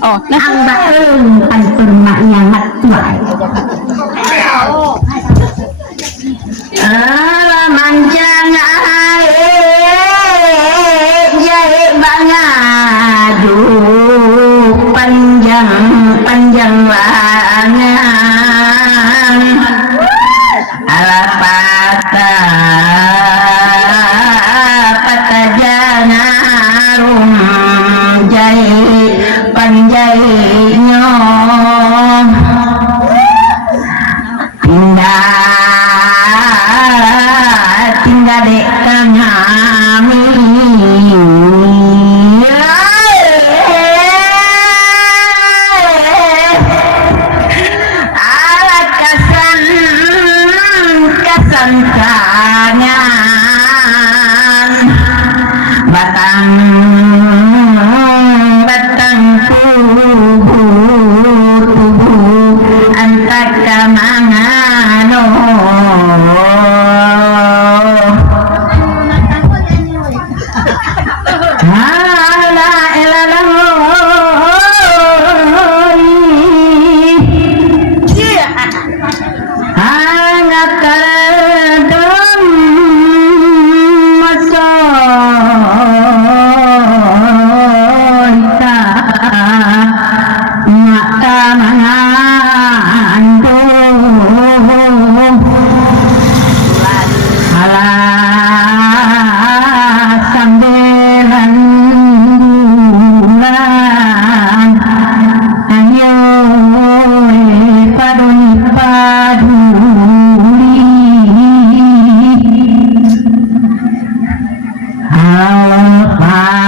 Oh, nah ang baeng pantun maknya matuai manjang jahe bangadu panjang panjang wangan ala patah janarum jahe panjainya tinggal dek kami ala kasan kasan kanyan batang batang tubuh antak kamangano ala hangat kadam masoita mata mengandung alas sambelan bulan ayo paduli paduli halo